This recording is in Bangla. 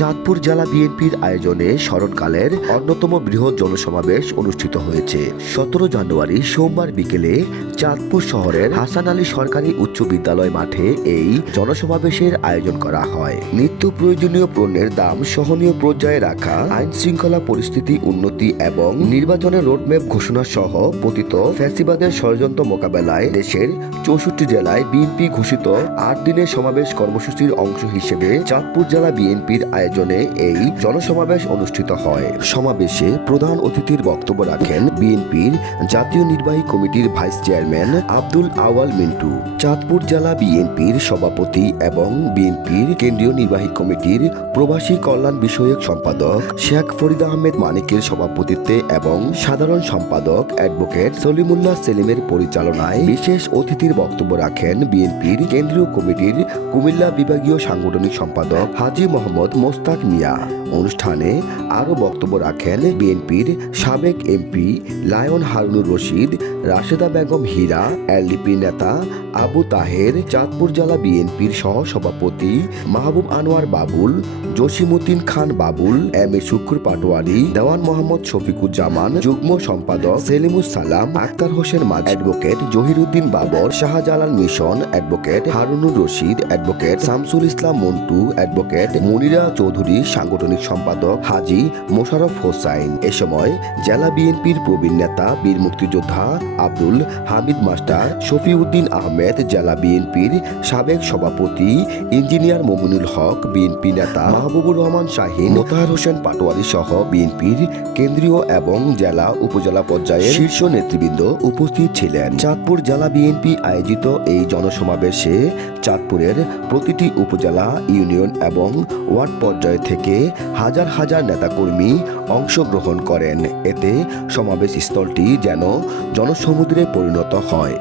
চাঁদপুর জেলা বিএনপির আয়োজনে স্মরণকালের অন্যতম বৃহৎ জনসমাবেশ অনুষ্ঠিত হয়েছে। সতেরো জানুয়ারি সোমবার বিকেলে চাঁদপুর শহরের হাসান আলী সরকারি উচ্চ বিদ্যালয় মাঠে এই জনসমাবেশের আয়োজন করা হয়। নিত্য প্রয়োজনীয় পণ্যের দাম সহনীয় পর্যায়ে রাখা আইন শৃঙ্খলা পরিস্থিতি উন্নতি এবং নির্বাচনের রোডম্যাপ ঘোষণা সহ পতিত ফ্যাসিবাদের ষড়যন্ত্র মোকাবেলায় দেশের চৌষট্টি জেলায় বিএনপি ঘোষিত আট দিনের সমাবেশ কর্মসূচির অংশ হিসেবে চাঁদপুর জেলা বিএনপির আয়োজনে এই জনসমাবেশ অনুষ্ঠিত হয়। সমাবেশে প্রধান অতিথির বক্তব্য রাখেন বিএনপির জাতীয় নির্বাহী কমিটির ভাইস চেয়ারম্যান আব্দুল আওয়াল মিন্টু। চাঁদপুর জেলা বিএনপির সভাপতি এবং বিএনপির কেন্দ্রীয় নির্বাহী কমিটির প্রবাসী কল্যাণ বিষয়ক সম্পাদক শেখ ফরিদ আহমেদ মানিকের সভাপতিত্বে এবং সাধারণ সম্পাদক অ্যাডভোকেট সলিমুল্লাহ সেলিমের পরিচালনায় বিশেষ অতিথির বক্তব্য রাখেন বিএনপির কেন্দ্রীয় কমিটির কুমিল্লা বিভাগীয় সাংগঠনিক সম্পাদক হাজি মোহাম্মদ মোস্তাক মিয়া অনুষ্ঠানে আরও বক্তব্য রাখেন বিএনপির সাবেক MP lion Harunur Rashid, Rasheda Begum Hira, LDP নেতা আবু তাহের, চাঁদপুর জেলা বিএনপির সহ সভাপতি মাহবুব আনোয়ার বাবুল জসিমুদ্দিন খান বাবুল, এম এ শুক্র পাটোয়ারি, দেওয়ান মোহাম্মদ শফিকুজ্জামান, যুগ্ম সম্পাদক সেলিমুস Salam, Akhtar Hossain Majh, advocate Jahiruddin Babar, Shahjalal Mishon, advocate Harunur Rashid, advocate Shamsul Islam Montu, advocate Monira Chowdhury, সাংগঠনিক সম্পাদক হাজি মোশারফ হোসাইন। এ সময় জেলা বিএনপির প্রবীণ নেতা, বীর মুক্তিযোদ্ধা আব্দুল হামিদ মাস্টার, শফিউদ্দিন আহমেদ জেলা বিএনপির সাবেক সভাপতি, ইঞ্জিনিয়ার মমিনুল হক, বিএনপি নেতা মাহবুবুর রহমান শাহিন, মোতাহার হোসেন পাটোয়ারি সহ বিএনপির কেন্দ্রীয় এবং জেলা উপজেলা পর্যায়ে শীর্ষ নেতৃবৃন্দ উপস্থিত ছিলেন। চাঁদপুর জেলা বিএনপি আয়োজিত এই জনসমাবেশে চাঁদপুরের প্রতিটি উপজেলা, ইউনিয়ন এবং ওয়ার্ড পর্যায় থেকে হাজার হাজার নেতাকর্মী অংশগ্রহণ করেন। এতে সমাবেশ স্থলটি যেন জনসমুদ্রে পরিণত হয়।